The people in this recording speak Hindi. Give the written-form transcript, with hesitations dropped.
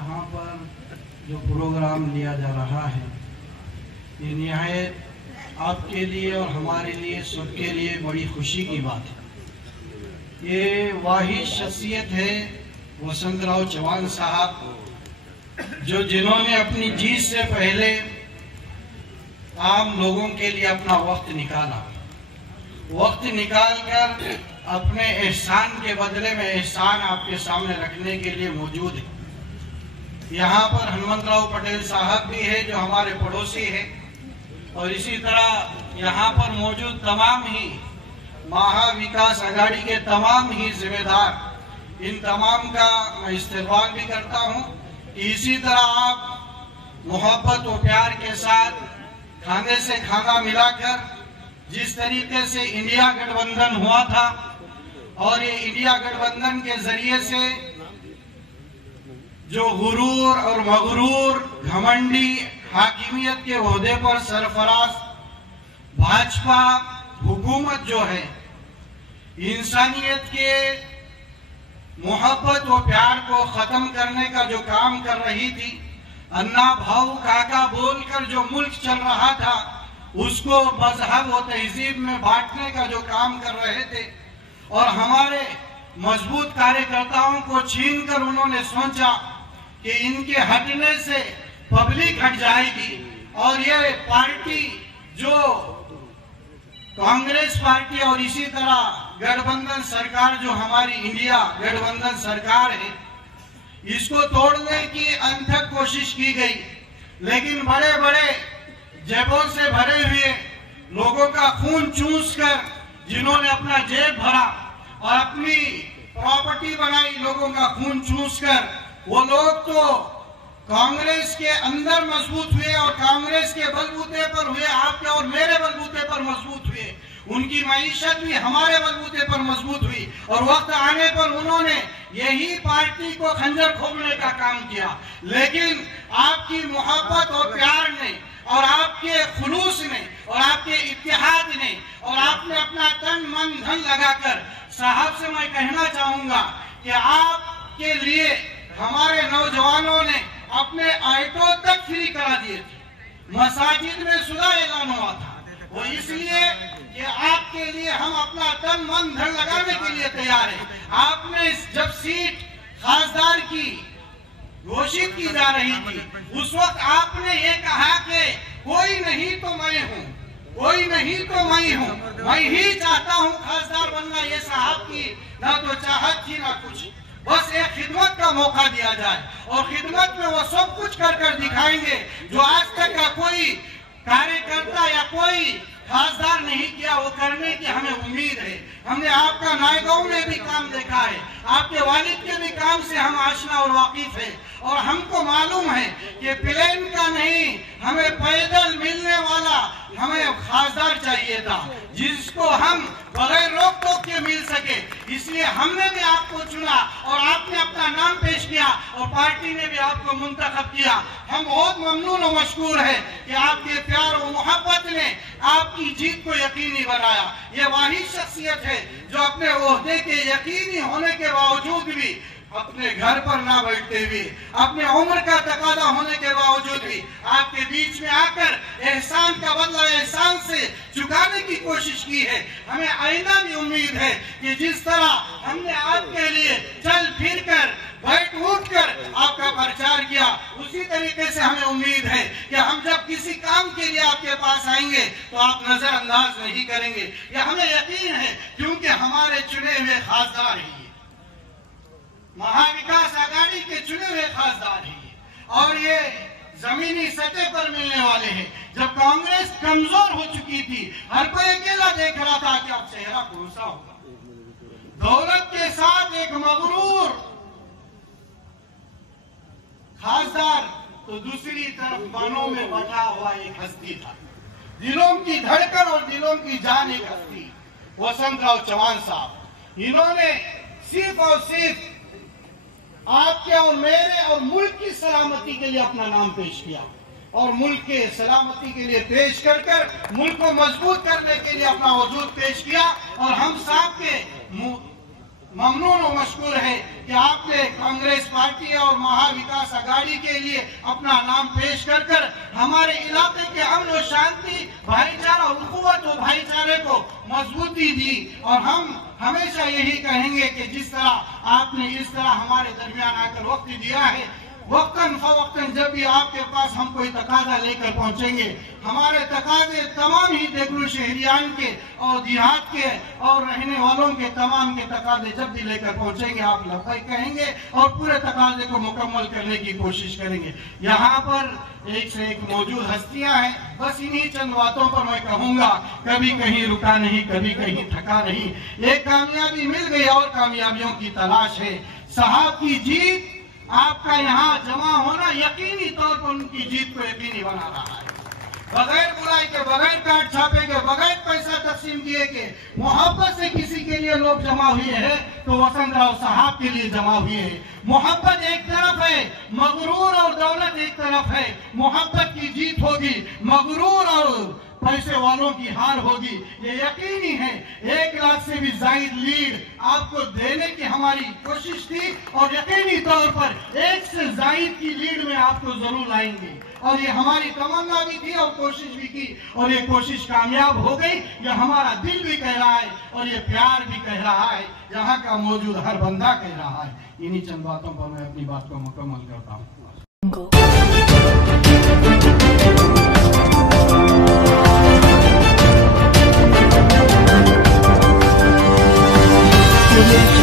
यहाँ पर जो प्रोग्राम लिया जा रहा है ये निहायत आपके लिए और हमारे लिए सबके लिए बड़ी खुशी की बात है। ये वाहिद शख्सियत है वसंतराव चव्हाण साहब जिन्होंने अपनी जीत से पहले आम लोगों के लिए अपना वक्त निकाल कर अपने एहसान के बदले में एहसान आपके सामने रखने के लिए मौजूद है। यहाँ पर हनुमंतराव पटेल साहब भी है जो हमारे पड़ोसी है, और इसी तरह यहाँ पर मौजूद तमाम ही महाविकास आघाड़ी के तमाम ही जिम्मेदार, इन तमाम का मैं इस्तेमाल भी करता हूँ कि इसी तरह आप मोहब्बत और प्यार के साथ खाने से खाना मिलाकर जिस तरीके से इंडिया गठबंधन हुआ था, और ये इंडिया गठबंधन के जरिए से जो गुरूर और मगरूर घमंडी हाकिमियत के ओहदे पर सरफराज भाजपा हुकूमत जो है इंसानियत के मोहब्बत और प्यार को खत्म करने का जो काम कर रही थी, अन्ना भाऊ काका बोलकर जो मुल्क चल रहा था उसको मजहब और तहजीब में बांटने का जो काम कर रहे थे, और हमारे मजबूत कार्यकर्ताओं को छीनकर उन्होंने सोचा कि इनके हटने से पब्लिक हट जाएगी और ये पार्टी जो कांग्रेस पार्टी और इसी तरह गठबंधन सरकार जो हमारी इंडिया गठबंधन सरकार है इसको तोड़ने की अनथक कोशिश की गई, लेकिन बड़े बड़े जेबों से भरे हुए लोगों का खून चूस कर जिन्होंने अपना जेब भरा और अपनी प्रॉपर्टी बनाई, लोगों का खून चूस कर वो लोग तो कांग्रेस के अंदर मजबूत हुए और कांग्रेस के बलबूते पर हुए, आपके और मेरे बलबूते पर मजबूत हुए, उनकी मईशत भी हमारे बलबूते पर मजबूत हुई, और वक्त आने पर उन्होंने यही पार्टी को खंजर खोलने का काम किया। लेकिन आपकी मोहब्बत और प्यार ने और आपके खुलूस ने और आपके इत्तेहाद ने और आपने अपना तन मन धन लगाकर, साहब से मैं कहना चाहूंगा कि आपके लिए हमारे नौजवानों ने अपने आयतों तक फ्री करा दिए थे, मसाजिद में सुलह ऐलान हुआ था, वो इसलिए कि आपके लिए हम अपना तन मन धन लगाने के लिए तैयार है। आपने जब सीट खासदार की घोषित की जा रही थी उस वक्त आपने ये कहा कि कोई नहीं तो मैं हूँ, कोई नहीं तो मैं हूँ, मैं ही चाहता हूँ खासदार बनना। ये साहब की ना तो चाहत थी ना कुछ, बस एक खिदमत का मौका दिया जाए, और खिदमत में वो सब कुछ कर दिखाएंगे जो आज तक का कोई कार्यकर्ता या कोई खासदार नहीं किया, वो करने की हमें उम्मीद है। हमने आपका नायगांव में भी काम देखा है, आपके वालिद के भी काम से हम आशना और वाकिफ है, और हमको मालूम है कि प्लेन का नहीं, हमें पैदल मिलने वाला हमें खासदार चाहिए था जिसको हम बगैर रोक टोक के मिल सके। इसलिए हमने भी आपको चुना और आपने अपना नाम पेश किया और पार्टी ने भी आपको मुंतखब किया। हम बहुत ममनून और मशकूर है कि आपके प्यार और मोहब्बत ने आपकी जीत को यकीनी बनाया। ये वाहिद शख्सियत है जो अपने ओहदे के यकीनी होने के बावजूद भी, अपने घर पर ना बैठते हुए, अपने उम्र का तकादा होने के बावजूद भी आपके बीच में आकर एहसान का बदला एहसान से चुकाने की कोशिश की है। हमें आइंदा भी उम्मीद है कि जिस तरह हमने आपके लिए चल फिर कर बैठ उठ कर आपका प्रचार किया, उसी तरीके से हमें उम्मीद है कि हम जब किसी काम के लिए आपके पास आएंगे तो आप नजरअंदाज नहीं करेंगे। ये हमें यकीन है क्योंकि हमारे चुने हुए खासदार हैं, महाविकास आघाड़ी के चुने हुए खासदार हैं, और ये जमीनी सतह पर मिलने वाले हैं। जब कांग्रेस कमजोर हो चुकी थी, हर कोई अकेला देख रहा था कि अब चेहरा कौन सा होगा। दौलत के साथ एक मगरूर खासदार, तो दूसरी तरफ बानों में बटा हुआ एक हस्ती था, दिलों की धड़कन और दिलों की जान एक हस्ती, वसंतराव चव्हाण साहब। इन्होंने सिर्फ और सिर्फ आपके और मेरे और मुल्क की सलामती के लिए अपना नाम पेश किया, और मुल्क के सलामती के लिए पेश कर मुल्क को मजबूत करने के लिए अपना वजूद पेश किया। और हम साहब के ममनून और मशकूर है कि कि आपने कांग्रेस पार्टी और महाविकास अघाड़ी के लिए अपना नाम पेश कर कर हमारे इलाके के अमन और शांति, भाईचारा, उखुवत और भाईचारे को मजबूती दी। और हम हमेशा यही कहेंगे कि जिस तरह आपने इस तरह हमारे दरमियान आकर वक्त दिया है, वक्तन फवक्तन जब भी आपके पास हम कोई तकाजा लेकर पहुंचेंगे, हमारे तकाजे तमाम ही देगलू शहरियान के और देहात के और रहने वालों के तमाम के तकाजे जब भी लेकर पहुंचेंगे, आप लब्बैक कहेंगे और पूरे तकाजे को मुकम्मल करने की कोशिश करेंगे। यहाँ पर एक से एक मौजूद हस्तियां हैं, बस इन्हीं चंद बातों पर मैं कहूंगा, कभी कहीं रुका नहीं, कभी कहीं थका नहीं। एक कामयाबी मिल गई और कामयाबियों की तलाश है। साहब की जीत, आपका यहाँ जमा होना यकीनी तौर पर उनकी जीत को यकीनी बना रहा है। बगैर बुलाई के, बगैर कार्ड छापे के, बगैर पैसा तकसीम किए के, मोहब्बत से किसी के लिए लोग जमा हुए हैं तो वसंत राव साहब के लिए जमा हुए हैं। मोहब्बत एक तरफ है, मगरूर और दौलत एक तरफ है। मोहब्बत की जीत होगी, मगरूर और पैसे वालों की हार होगी, ये यकीनी है। 1 लाख से भी जायद लीड आपको देने की हमारी कोशिश थी और यकीनी तौर पर 1 से जायद की लीड में आपको जरूर लाएंगे। और ये हमारी तमन्ना भी थी और कोशिश भी की और ये कोशिश कामयाब हो गई। ये हमारा दिल भी कह रहा है और ये प्यार भी कह रहा है, यहाँ का मौजूद हर बंदा कह रहा है। इन्हीं चंद बातों पर मैं अपनी बात को मुकम्मल करता हूँ। Yeah.